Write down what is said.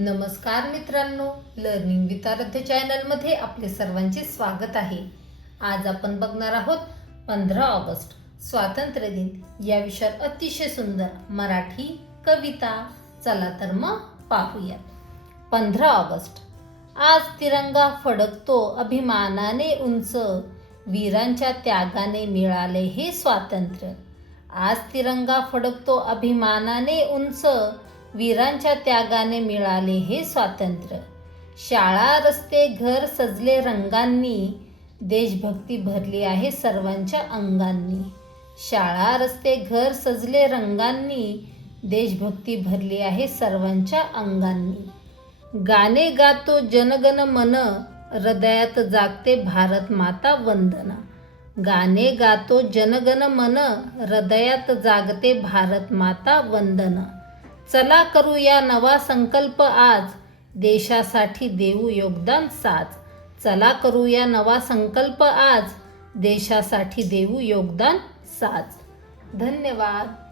नमस्कार मित्रांनो, learning with आराध्य चॅनलमध्ये आपले सर्वांचे स्वागत आहे. आज आपण बघणार आहोत 15 ऑगस्ट स्वातंत्र्य दिन या विषयावर अतिशय सुंदर मराठी कविता. चला तर मग पाहूया. 15 ऑगस्ट. आज तिरंगा फडकतो अभिमानाने उंच, वीरांच्या त्यागाने मिळाले हे स्वातंत्र्य. आज तिरंगा फडकतो अभिमानाने उंच, वीरांच्या त्यागाने मिळाले हे स्वातंत्र्य. शाळा रस्ते घर सजले रंगांनी, देशभक्ती भरली आहे सर्वांच्या अंगांनी. शाळा रस्ते घर सजले रंगांनी, देशभक्ती भरली आहे सर्वांच्या अंगांनी. गाणे गातो जनगण मन, हृदयात जागते भारत माता वंदना. गाणे गातो जनगण मन, हृदयात जागते भारत माता वंदना. चला करूया नवा संकल्प आज, देशासाठी देऊ योगदान साज. चला करूया नवा संकल्प आज, देशासाठी देऊ योगदान साज. धन्यवाद.